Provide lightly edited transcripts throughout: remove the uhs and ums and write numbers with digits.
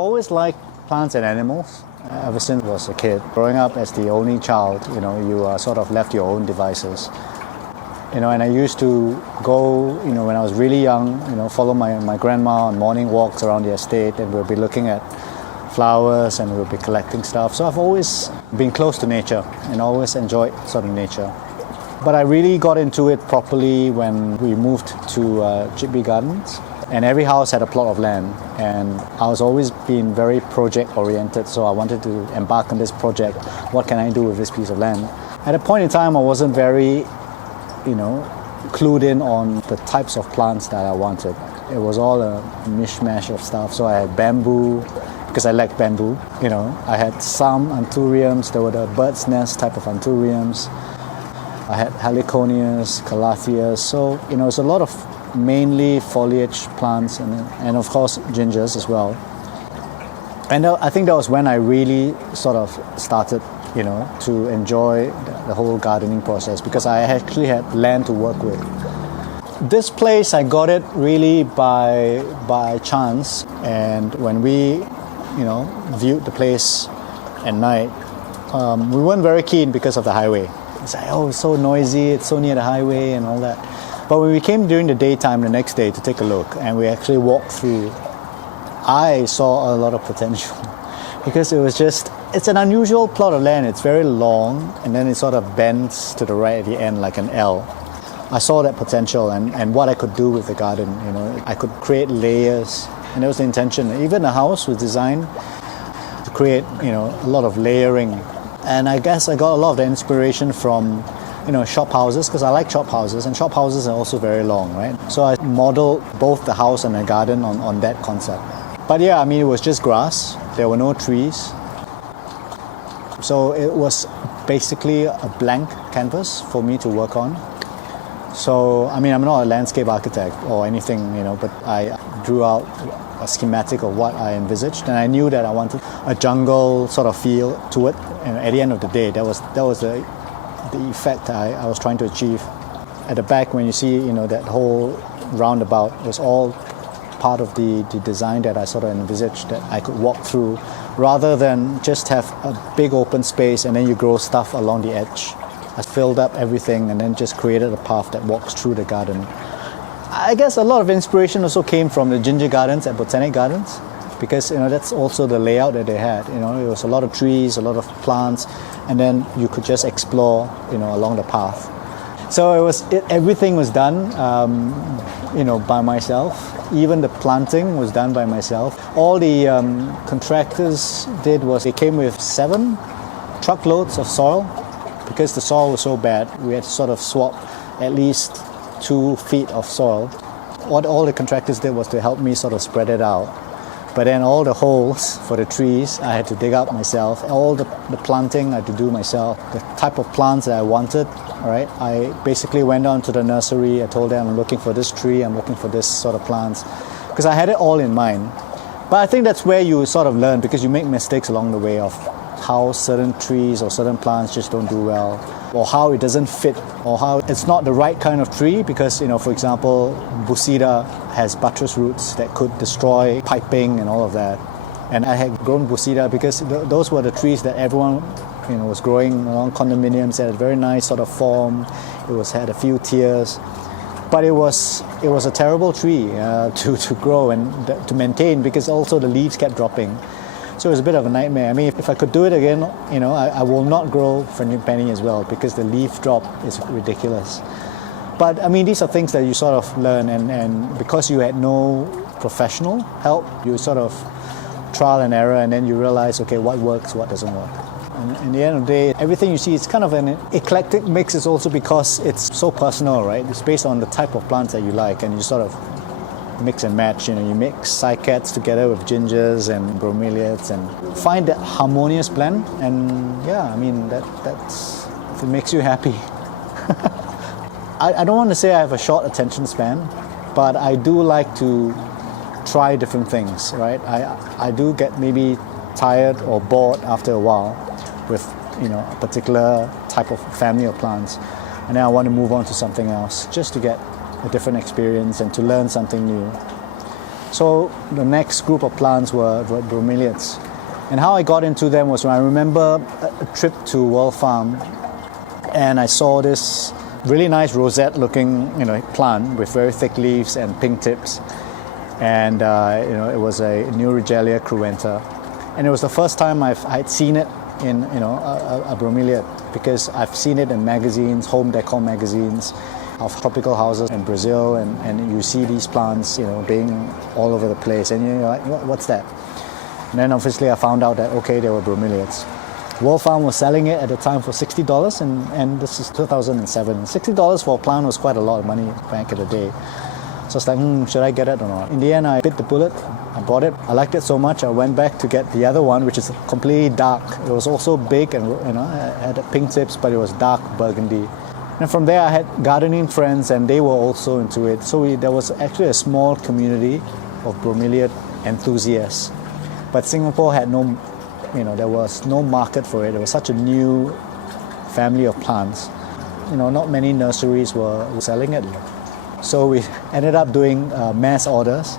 always liked plants and animals ever since I was a kid. Growing up as the only child, you are sort of left to your own devices. And I used to go, when I was really young, follow my grandma on morning walks around the estate, and we'll be looking at flowers and we'll be collecting stuff. So I've always been close to nature and always enjoyed sort of nature. But I really got into it properly when we moved to Jibby Gardens. And every house had a plot of land, and I was always been very project oriented, so I wanted to embark on this project. What can I do with this piece of land? At a point in time, I wasn't very, clued in on the types of plants that I wanted. It was all a mishmash of stuff. So I had bamboo, because I liked bamboo. I had some anthuriums. There were the bird's nest type of anthuriums. I had heliconias, calatheas. So, it's a lot of mainly foliage plants and of course gingers as well. And I think that was when I really sort of started, to enjoy the whole gardening process, because I actually had land to work with. This place, I got it really by chance. And when we, viewed the place at night, we weren't very keen because of the highway. It's like, it's so noisy, it's so near the highway and all that. But when we came during the daytime the next day to take a look, and we actually walked through, I saw a lot of potential. Because it's an unusual plot of land. It's very long, and then it sort of bends to the right at the end like an L. I saw that potential and what I could do with the garden. I could create layers, and that was the intention. Even the house was designed to create, a lot of layering. And I guess I got a lot of the inspiration from shop houses, because I like shop houses, and shop houses are also very long, right? So I modeled both the house and the garden on that concept. But yeah, it was just grass. There were no trees. So it was basically a blank canvas for me to work on. So, I'm not a landscape architect or anything, but I drew out a schematic of what I envisaged, and I knew that I wanted a jungle sort of feel to it. And at the end of the day, that was the effect I was trying to achieve. At the back, when you see, that whole roundabout was all part of the design that I sort of envisaged that I could walk through, rather than just have a big open space and then you grow stuff along the edge. I filled up everything and then just created a path that walks through the garden. I guess a lot of inspiration also came from the ginger gardens at Botanic Gardens, because that's also the layout that they had. It was a lot of trees, a lot of plants, and then you could just explore, along the path. So everything was done, by myself. Even the planting was done by myself. All the contractors did was they came with 7 truckloads of soil, because the soil was so bad. We had to sort of swap at least 2 feet of soil. What all the contractors did was to help me sort of spread it out. But then all the holes for the trees, I had to dig up myself. All the planting I had to do myself. The type of plants that I wanted, all right, I basically went down to the nursery. I told them I'm looking for this tree, I'm looking for this sort of plants, because I had it all in mind. But I think that's where you sort of learn, because you make mistakes along the way of how certain trees or certain plants just don't do well, or how it doesn't fit, or how it's not the right kind of tree, because, for example, Busida has buttress roots that could destroy piping and all of that. And I had grown Busida because those were the trees that everyone was growing along condominiums. It had a very nice sort of form. It had a few tiers. But it was a terrible tree to grow and to maintain, because also the leaves kept dropping. So it was a bit of a nightmare. If I could do it again, I will not grow frangipani as well, because the leaf drop is ridiculous. But these are things that you sort of learn, and because you had no professional help, you sort of trial and error, and then you realize, okay, what works, what doesn't work. And in the end of the day, everything you see, it's kind of an eclectic mix. Is also because it's so personal, right? It's based on the type of plants that you like, and you sort of mix and match. You mix cycads together with gingers and bromeliads and find that harmonious blend. And yeah, that's if it makes you happy. I don't want to say I have a short attention span, but I do like to try different things, right? I do get maybe tired or bored after a while with a particular type of family of plants, and then I want to move on to something else just to get a different experience and to learn something new. So the next group of plants were bromeliads. And how I got into them was when I remember a trip to World Farm, and I saw this really nice rosette-looking, plant with very thick leaves and pink tips. And it was a Neurogelia cruenta, and it was the first time I'd seen it in a bromeliad, because I've seen it in magazines, home decor magazines of tropical houses in Brazil, and you see these plants being all over the place, and you're like, what's that? And then obviously I found out that okay, they were bromeliads. World Farm was selling it at the time for $60, and this is 2007. $60 for a plant was quite a lot of money back in the day. So I was like, should I get it or not? In the end, I bit the bullet. I bought it. I liked it so much, I went back to get the other one, which is completely dark. It was also big and it had pink tips, but it was dark burgundy. And from there, I had gardening friends, and they were also into it. So there was actually a small community of bromeliad enthusiasts. But Singapore had no, there was no market for it. It was such a new family of plants. Not many nurseries were selling it. So we ended up doing mass orders,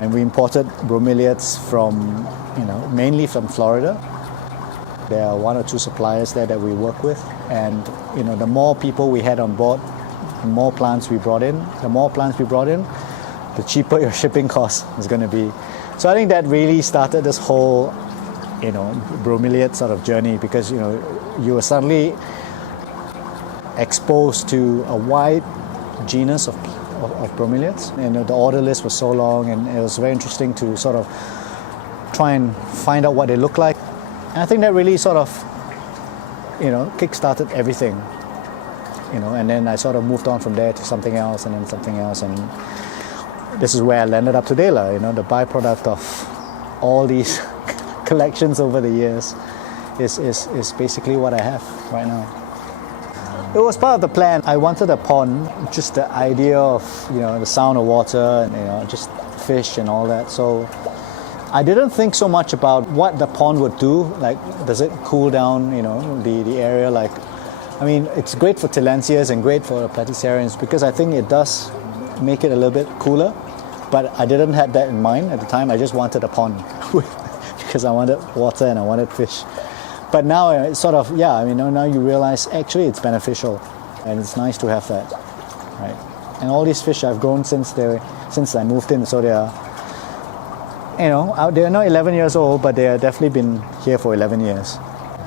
and we imported bromeliads from, mainly from Florida. There are one or two suppliers there that we work with, and the more people we had on board, the more plants we brought in. The more plants we brought in, the cheaper your shipping cost is going to be. So I think that really started this whole, bromeliad sort of journey, because you were suddenly exposed to a wide genus of bromeliads, and the order list was so long, and it was very interesting to sort of try and find out what they look like. And I think that really sort of kick-started everything, and then I sort of moved on from there to something else, and then something else, and this is where I landed up today, the byproduct of all these collections over the years is basically what I have right now. It was part of the plan. I wanted a pond, just the idea of the sound of water and just fish and all that. So I didn't think so much about what the pond would do. Like, does it cool down the area? Like, I mean, it's great for tillandsias and great for platycerians, because I think it does make it a little bit cooler. But I didn't have that in mind at the time. I just wanted a pond because I wanted water and I wanted fish. But now it's sort of, now you realize actually it's beneficial, and it's nice to have that, right? And all these fish I've grown since I moved in, so they are, they're not 11 years old, but they have definitely been here for 11 years.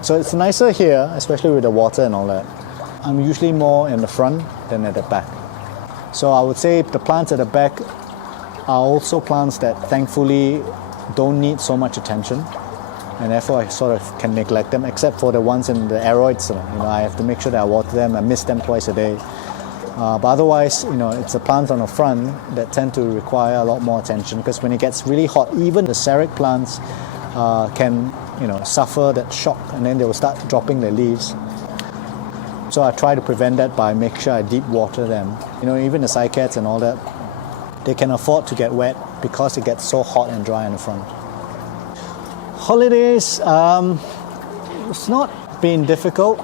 So it's nicer here, especially with the water and all that. I'm usually more in the front than at the back. So I would say the plants at the back are also plants that thankfully don't need so much attention, and therefore I sort of can neglect them, except for the ones in the aeroids. I have to make sure that I water them. I miss them twice a day. But otherwise, it's the plants on the front that tend to require a lot more attention, because when it gets really hot, even the xeric plants can, suffer that shock, and then they will start dropping their leaves. So I try to prevent that by making sure I deep water them. Even the cycads and all that, they can afford to get wet because it gets so hot and dry in the front. Holidays, it's not been difficult,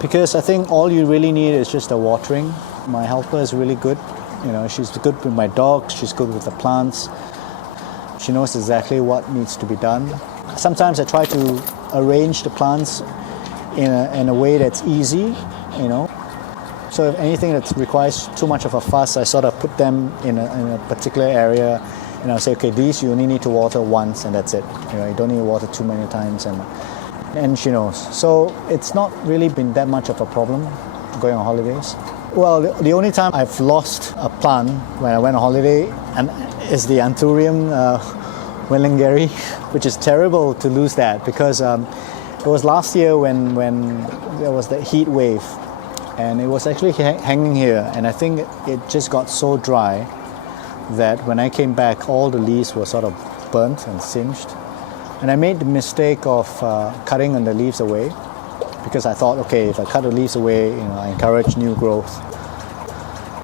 because I think all you really need is just the watering. My helper is really good. She's good with my dogs, she's good with the plants. She knows exactly what needs to be done. Sometimes I try to arrange the plants in a way that's easy, So if anything that requires too much of a fuss, I sort of put them in a particular area, and I'll say, okay, these you only need to water once, and that's it. You don't need to water too many times, and she knows. So it's not really been that much of a problem going on holidays. Well, the only time I've lost a plant when I went on holiday is the Anthurium Wellingeri, which is terrible to lose that, because it was last year when there was the heat wave, and it was actually hanging here, and I think it just got so dry that when I came back, all the leaves were sort of burnt and singed. And I made the mistake of cutting the leaves away, because I thought, okay, if I cut the leaves away, I encourage new growth.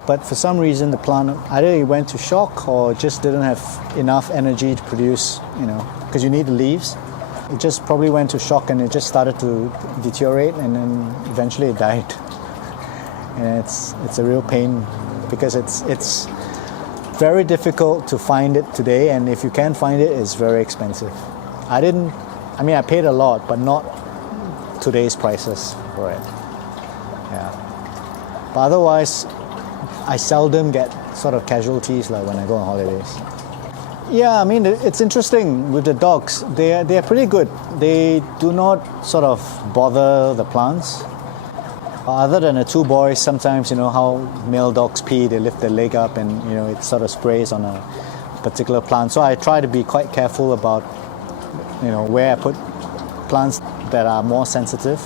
But for some reason, the plant either it went to shock or just didn't have enough energy to produce, because you need the leaves. It just probably went to shock, and it just started to deteriorate, and then eventually it died. And it's a real pain, because it's very difficult to find it today, and if you can find it, it's very expensive. I paid a lot, but not today's prices for it. Yeah. But otherwise, I seldom get sort of casualties like when I go on holidays. Yeah, I mean, it's interesting with the dogs. They're pretty good. They do not sort of bother the plants. Other than the two boys, sometimes, how male dogs pee, they lift their leg up and, it sort of sprays on a particular plant. So I try to be quite careful about, where I put plants that are more sensitive.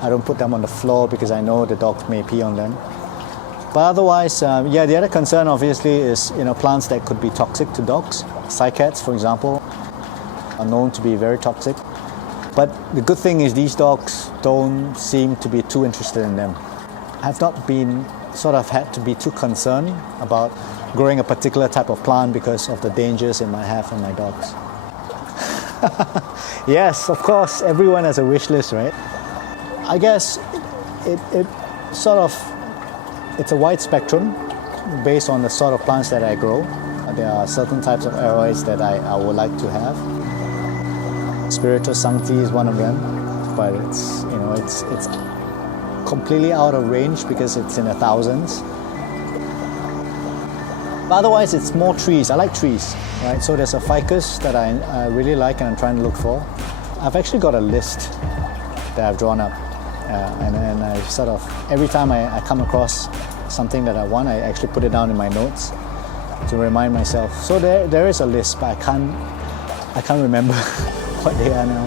I don't put them on the floor because I know the dogs may pee on them. But otherwise, the other concern obviously is, plants that could be toxic to dogs. Cycads, for example, are known to be very toxic. But the good thing is these dogs don't seem to be too interested in them. I've not been had to be too concerned about growing a particular type of plant because of the dangers it might have on my dogs. Yes, of course, everyone has a wish list, right? I guess it's a wide spectrum based on the sort of plants that I grow. There are certain types of aroids that I would like to have. Spiritus sancti is one of them, but it's completely out of range because it's in the thousands. But otherwise, it's more trees. I like trees, right? So there's a ficus that I really like and I'm trying to look for. I've actually got a list that I've drawn up, and then I every time I come across something that I want, I actually put it down in my notes to remind myself. So there is a list, but I can't remember what they are now.